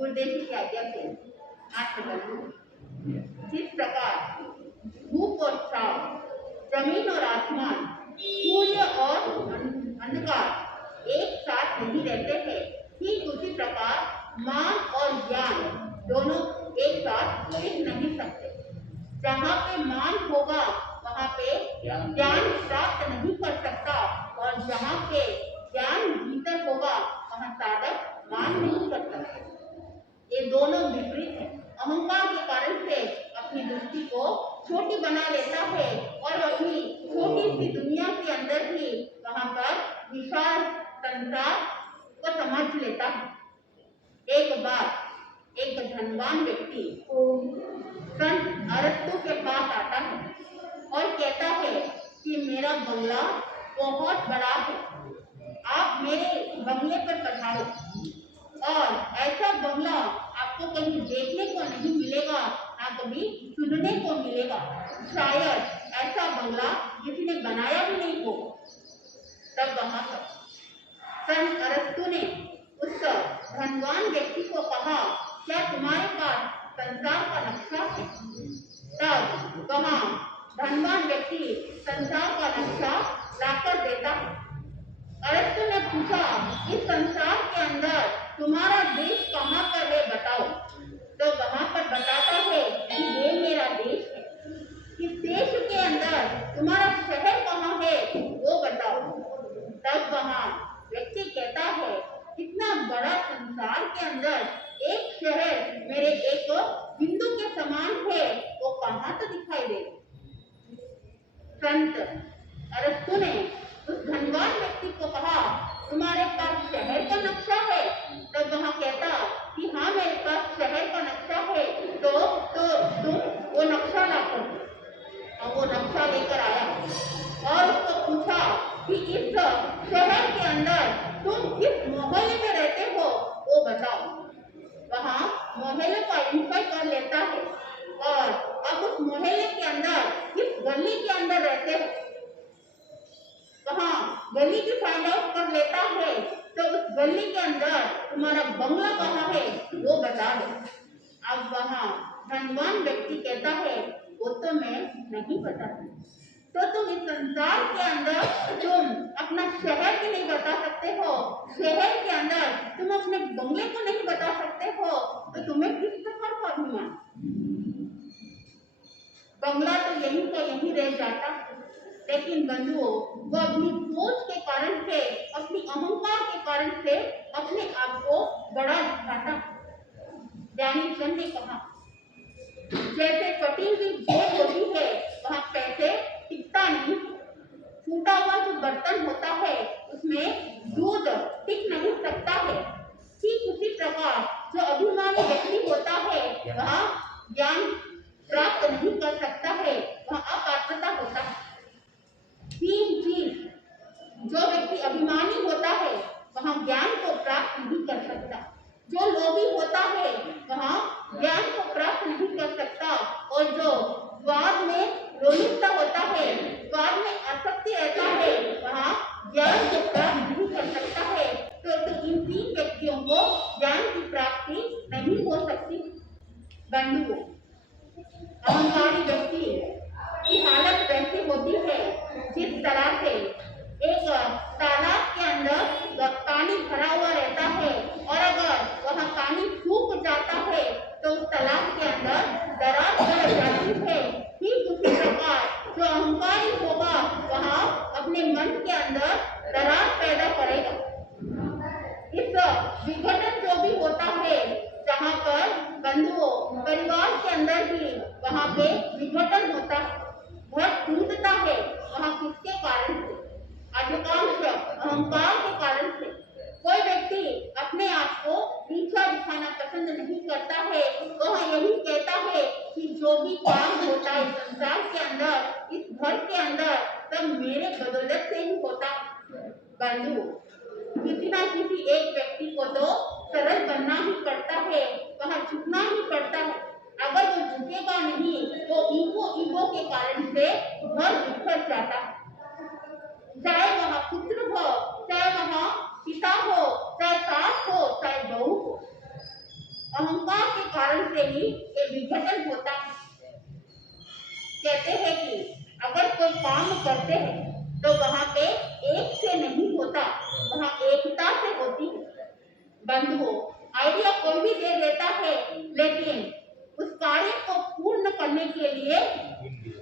गुरुदेव की आज्ञा से आज बताऊँ। जिस प्रकार धूप और छाव, जमीन और आसमान, सूर्य और अंधकार एक साथ नहीं रहते हैं, ठीक उसी प्रकार मान और ज्ञान दोनों एक साथ टिक नहीं सकते। जहाँ पे मान होगा वहाँ पे ज्ञान प्राप्त नहीं कर सकता, और जहाँ पे ज्ञान भीतर होगा वहाँ साधक मान नहीं कर सकते। ये दोनों विपरीत है। अहंकार के कारण से अपनी दृष्टि को छोटी बना लेता है और अपनी छोटी सी दुनिया के अंदर ही वहाँ पर विशाल संसार को समझ लेता है। एक बार एक धनवान व्यक्ति संत अरस्तु के पास आता है और कहता है कि मेरा बंगला बहुत बड़ा है, आप मेरे बंगले पर पधारो। और ऐसा बंगला आपको कहीं देखने को नहीं मिलेगा, ना कभी सुनने को मिलेगा। शायद ऐसा बंगला किसी ने बनाया भी नहीं हो। तब वहां पर संत अरस्तु ने उस धनवान व्यक्ति को कहा, क्या तुम्हारे पास संसार का नक्शा है? तब वहां धनवान व्यक्ति संसार का नक्शा लाकर देता है। अरस्तु ने पूछा, इस संसार के अंदर तुम्हारा देश कहाँ पर है बताओ। तो वहां पर बताता है कि ये मेरा देश है। इस देश के अंदर तुम्हारा शहर कहाँ है वो बताओ। तब वहां व्यक्ति कहता है, इतना बड़ा संसार के अंदर एक शहर मेरे एक बिंदु के समान है, वो कहाँ तो दिखाई दे। संत अरस्तु ने उस धनवान व्यक्ति को कहा, तुम्हारे पास शहर का नक्शा है? तब वहां कहता कि हाँ मेरे पास शहर का नक्शा है। तो तुम वो नक्शा लाकर, और वो नक्शा लेकर आया और उसको पूछा कि इस शहर के अंदर तुम किस मोहल्ले में रहते हो वो बताओ। वहां मोहल्ले को आइडेंटिफाई कर लेता है और अब उस मोहल्ले के अंदर किस गली के अंदर रहते हो वहां गली की फाइंड आउट कर लेता है। तो उस गली के अंदर तुम्हारा बंगला कहाँ है वो बता दो। अब वहां धनवान व्यक्ति कहता है, वो तो मैं नहीं बता। तो तुम इस संसार के अंदर तुम अपना शहर भी नहीं बता सकते हो, शहर के अंदर तुम अपने बंगले को नहीं बता सकते हो, तो तुम्हें किस प्रकार का अभिमान? बंगला तो यहीं का यहीं रह जाता। लेकिन बंधुओं, वो अपनी सोच के कारण से, अपनी अहंकार के कारण से अपने आप को बड़ा दिखाता। ध्यानचंद ने कहा, जैसे कटी हुई जेब होती है वहां पैसे टिकता नहीं, फूटा हुआ जो बर्तन होता है उसमें दूध टिक नहीं सकता है। ठीक उसी प्रकार जो अभिमानी व्यक्ति होता है वह ज्ञान प्राप्त नहीं कर सकता है, वह अपात्रता होता है। तीन चीज, जो व्यक्ति अभिमानी होता है वह ज्ञान को प्राप्त नहीं कर सकता, जो लोभी होता है वह ज्ञान को प्राप्त नहीं कर सकता, और जो स्वाद में लोलुपता होता है, स्वाद में आसक्ति रहता है, वह ज्ञान को प्राप्त नहीं कर सकता है। तो इन तीन व्यक्तियों को ज्ञान की प्राप्ति नहीं हो सकती। बंधुओं, अहंकारी व्यक्ति की हालत वैसी होती है जिस तरह से एक तालाब के अंदर पानी भरा हुआ रहता है, और अगर वह पानी सूख जाता है तो उस तालाब के अंदर दरार पड़ जाती है। ठीक उसी प्रकार जो अहंकारी होगा वह अपने मन के अंदर दरार पैदा करेगा। इस विघटन जो भी होता है, जहाँ पर बंधुओं परिवार के अंदर भी वहाँ पे विघटन होता है, घर टूटता है, वहाँ किसके कारण से? अधिकांश अहंकार के कारण से। कोई व्यक्ति अपने आप को नीचा दिखाना पसंद नहीं करता है, वह यही कहता है कि जो भी काम होता है संसार के अंदर, इस घर के अंदर, सब मेरे बदौलत से ही होता। बंधु, किसी ना किसी एक व्यक्ति को तो सरल बनना ही पड़ता है, वह झुकना ही पड़ता है। अगर वो झुकेगा नहीं तो ईगो के कारण से घर बिखर जाता है। चाहे वह पुत्र हो, चाहे वह पिता हो, चाहे सास हो, चाहे बहू हो। काम करते हैं तो वहाँ पे एक से नहीं होता, वहाँ एकता से होती है। बंधुओं, आइडिया कोई भी दे देता है, लेकिन उस कार्य को पूर्ण करने के लिए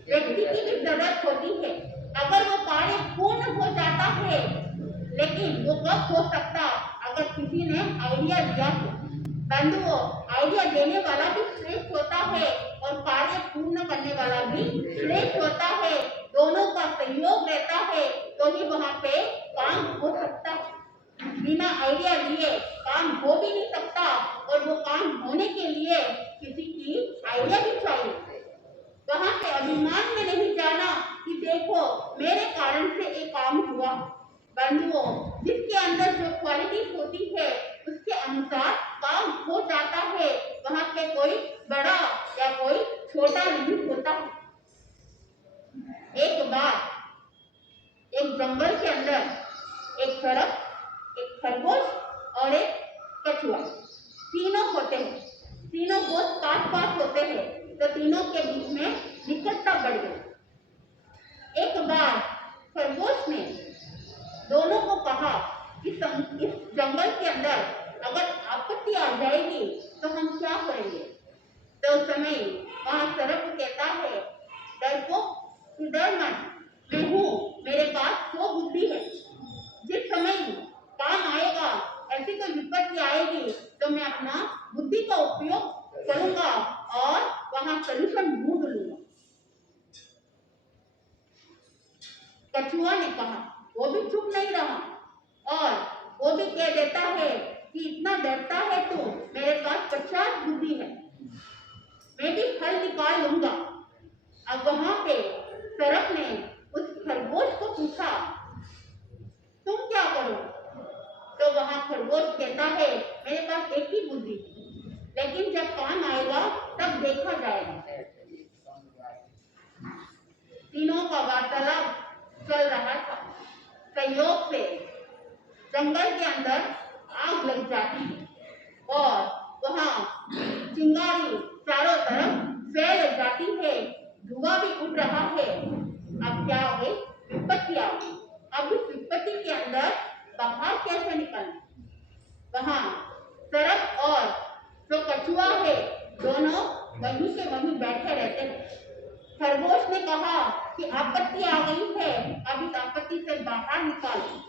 व्यक्ति की भी जरूरत होती है। अगर वो कार्य पूर्ण हो जाता है, लेकिन वो कब हो सकता, अगर किसी ने आइडिया दिया तो। बंधुओं, आइडिया देने वाला भी श्रेष्ठ होता है और कार्य पूर्ण करने वाला भी श्रेष्ठ होता है। दोनों का सहयोग रहता है तो ही वहाँ पे काम हो सकता है। बिना आइडिया लिए काम हो भी नहीं सकता, और वो काम होने के लिए किसी की आइडिया भी चाहिए। वहाँ पे अभिमान में नहीं जाना कि देखो मेरे कारण से एक काम हुआ। बंधुओं, जिसके अंदर जो क्वालिटी होती है उसके अनुसार काम हो जाता है। वहाँ पे कोई बड़ा या कोई छोटा नहीं होता। एक बार एक जंगल के अंदर एक सड़क, एक खरगोश और एक कछुआ, तीनों होते हैं। तीनों बहुत पास पास होते हैं, तो तीनों के बीच में निकटता बढ़ गई। एक बार खरगोश ने दोनों को कहा कि इस जंगल के अंदर अगर आपत्ति आ जाएगी तो हम क्या करेंगे। तो उस समय वहाँ सर्प कहता है, डरपोक तू डर मत, मैं हूँ, मेरे पास 100 बुद्धि है। जिस समय काम आएगा, ऐसी कोई विपत्ति आएगी तो मैं अपना बुद्धि का उपयोग करूंगा और वहां सलूशन ढूंढ लूंगा। कछुआ ने कहा, वो भी चुप नहीं रहा और वो भी कह देता है कि इतना डरता है तू, मेरे पास 50 बुद्धि है, मैं भी हल निकाल लूंगा। अब वहां पे सर्प ने उस खरगोश को पूछा, तुम क्या करो। तो वहां खरगोश कहता है, मेरे पास एक ही बुद्धि, लेकिन जब काम आएगा तब देखा जाएगा। तीनों का वार्तालाप चल रहा था। संयोग से जंगल के अंदर आग लग जाती है और वहां चिंगारी चारों तरफ फैल जाती है, धुआं भी उड़ रहा है। अब क्या हो गई, विपत्ति आ गई। अब इस विपत्ति के अंदर बाहर कैसे निकलना। वहां सर्प और जो कछुआ है दोनों वहीं के वहीं बैठे रहते हैं। खरगोश ने कहा कि आपत्ति आ गई है, अब इस आपत्ति से बाहर निकालो।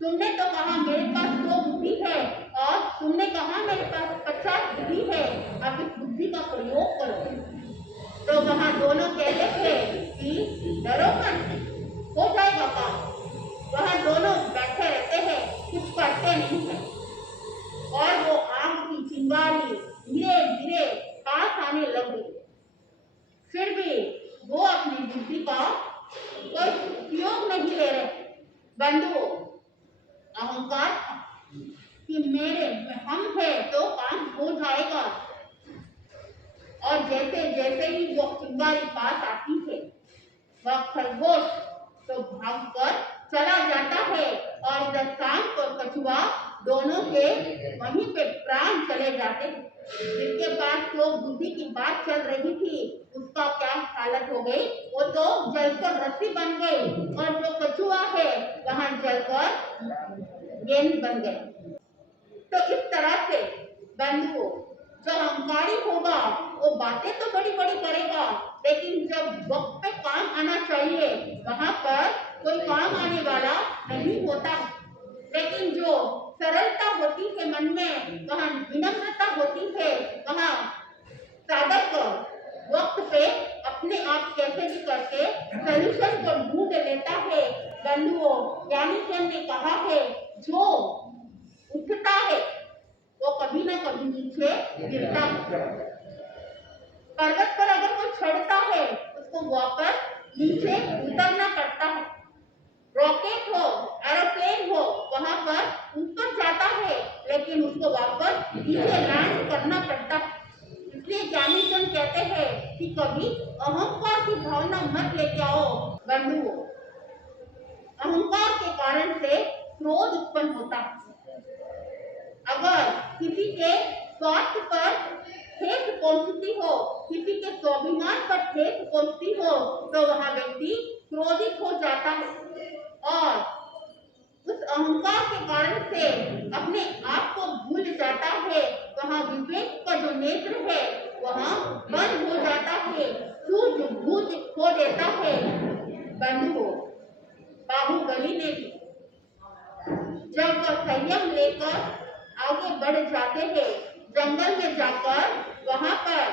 तुमने तो कहा मेरे पास 100 बुद्धि है और तुमने कहा मेरे पास 50 बुद्धि है, अब इस बुद्धि का प्रयोग करो। तो वहां दोनों कहते थे कि डरो मत, हो जाएगा काम। वहां दोनों बैठे रहते हैं, कुछ करते नहीं है और वो आग की चिंगारी धीरे धीरे पास आने लग गई। फिर भी वो अपनी बुद्धि का कोई उपयोग नहीं ले रहे। बंधुओं, अहंकार कि मेरे हम है तो काम हो जाएगा, और जैसे जैसे ही वो चिंगारी पास आती है, वह खरगोश तो भागकर चला जाता है और इधर सांप और कछुआ दोनों के वहीं पे प्राण चले जाते हैं। जिसके पास जो बुद्धि की बात चल रही थी उसका क्या हालत हो गई, वो तो जलकर रस्सी बन गई और जो कछुआ है वहां जलकर गेंद बन गए। तो इस तरह से बंधुओं, जो अहंकारी होगा वो बातें तो बड़ी बड़ी करेगा, लेकिन जब वक्त पे काम आना चाहिए वहां पर कोई काम आने वाला नहीं होता। लेकिन जो सरलता होती है मन में, वहाँ विनम्रता होती है, वहाँ साधक वक्त पे अपने आप कैसे भी करके सलूशन को ढूंढ लेता है। बंधुओं, ज्ञानीजन ने कहा है, जो उठता है वो कभी ना कभी नीचे गिरता है। पर्वत पर अगर कोई चढ़ता है उसको वापस नीचे उतरना पड़ता है। रॉकेट हो, एरोप्लेन हो, वहां पर ऊपर जाता है लेकिन उसको वापस नीचे लैंड करना पड़ता है। इसलिए ज्ञानीजन कहते हैं कि कभी अहंकार की भावना मत लेके आओ। बंधुओं, अहंकार के कारण से क्रोध उत्पन्न होता है। अगर किसी के स्वास्थ्य पर ठेस पहुंचती हो, किसी के स्वाभिमान पर ठेस पहुंचती हो, तो वह व्यक्ति क्रोधित हो जाता है और उस अहंकार के कारण से अपने आप को भूल जाता है। वहाँ विवेक का जो नेत्र है वहाँ बंद हो जाता है, सूझबूझ खो देता है। बंधुओं, बाहुबली ने भी जब संयम लेकर आगे बढ़ जाते हैं, जंगल में जाकर वहाँ पर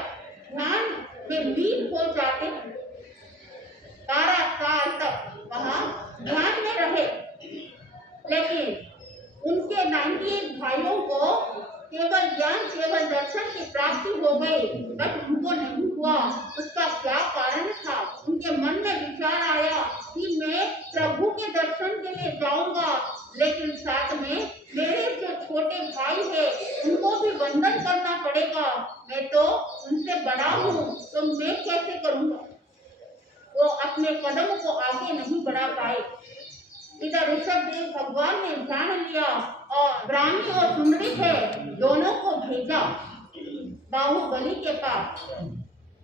ध्यान में लीन हो जाते हैं। 12 साल तक वहाँ ध्यान में रहे, लेकिन उनके 98 भाइयों को केवल ज्ञान, केवल दर्शन की प्राप्ति हो गई, बट उनको नहीं हुआ। उसका क्या कारण था? उनके मन में विचार आया कि मैं प्रभु के दर्शन के लिए जाऊंगा, लेकिन साथ में मेरे जो छोटे भाई है उनको भी वंदन करना पड़ेगा। मैं तो उनसे बड़ा हूँ, तो मैं कैसे करूँगा? वो अपने कदम को आगे नहीं बढ़ा पाए। इधर ऋषभदेव भगवान ने ध्यान लिया और ब्राह्मी और सुंदरी थे, दोनों को भेजा बाहुबली के पास।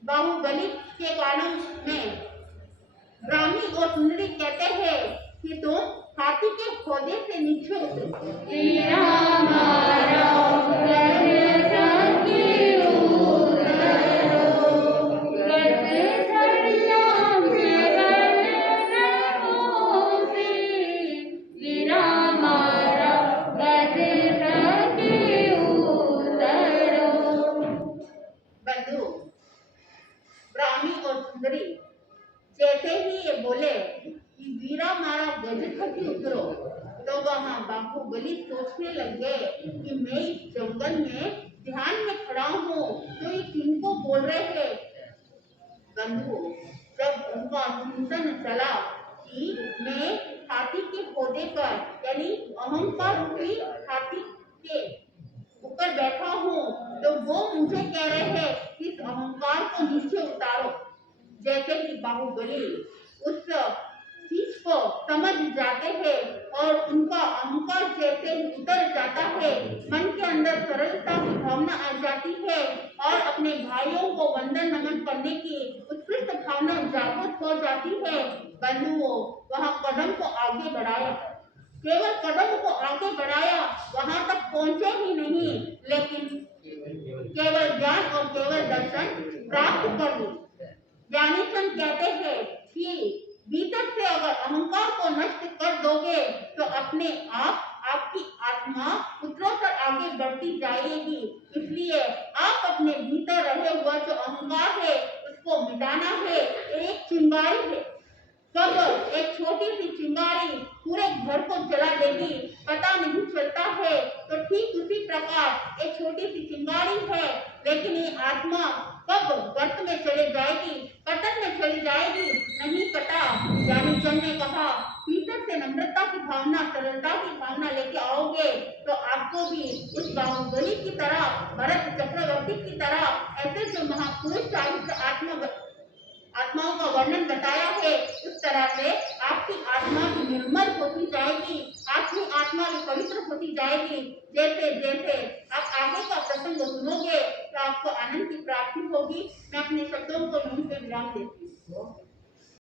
बाहुबली के कानों में ब्राह्मी और सुंदरी कहते हैं कि तुम हाथी के खोदे से नीचे उतरो। बंधु, ब्राह्मी और सुंदरी जैसे ही ये बोले कि वीरा मारा गज थकी उतरो, तो वहाँ बाहुबली सोचने लग गए कि मैं इस जंगल में ध्यान में खड़ा हूँ, तो ये किनको बोल रहे हैं? बंधु, जब उनका चिंतन चला कि मैं हाथी के खोदे पर, यानी अहंकार रूपी हाथी के ऊपर बैठा हूँ, तो वो मुझे कह रहे हैं कि इस अहंकार को नीचे उतारो। जैसे कि बाहुबली उस चीज को समझ जाते हैं और उनका अहंकार जैसे ही उतर जाता है, मन के अंदर सरलता की भावना आ जाती है और अपने भाइयों को वंदन नमन करने की उत्कृष्ट भावना जागृत हो जाती है। बंधुओं, वहाँ कदम को आगे बढ़ाया, केवल कदम को आगे बढ़ाया, वहां तक पहुंचे ही नहीं, लेकिन केवल ज्ञान और केवल दर्शन प्राप्त कर ली। ज्ञानी सन कहते हैं कि भीतर से अगर अहंकार को नष्ट कर दोगे तो अपने आप आपकी आत्मा उत्तरोत्तर आगे बढ़ती जाएगी। इसलिए आप अपने भीतर रहे हुआ जो अहंकार है उसको मिटाना है। एक चिंगारी है, कब एक छोटी सी चिंगारी पूरे घर को जला देगी पता नहीं चलता है, तो ठीक उसी प्रकार एक छोटी सी चिंगारी है, लेकिन ये आत्मा कब गर्त में चले जाएगी, पतन में चली जाएगी, नहीं पता। ज्ञानी जन ने कहा, भीतर से नम्रता की भावना, सरलता की भावना लेके आओगे तो आपको भी उस बाहुबली की तरह, भरत चक्रवर्ती की तरह, ऐसे जो महापुरुष चारित्र आत्माओं का वर्णन बताया है, उस तरह से आपकी आत्मा भी निर्मल होती जाएगी, आपकी आत्मा भी पवित्र होती जाएगी। जैसे जैसे आप आगे का प्रसंग सुनोगे तो आपको आनंद की प्राप्ति होगी। मैं अपने शब्दों को यहीं पे विराम देती हूँ।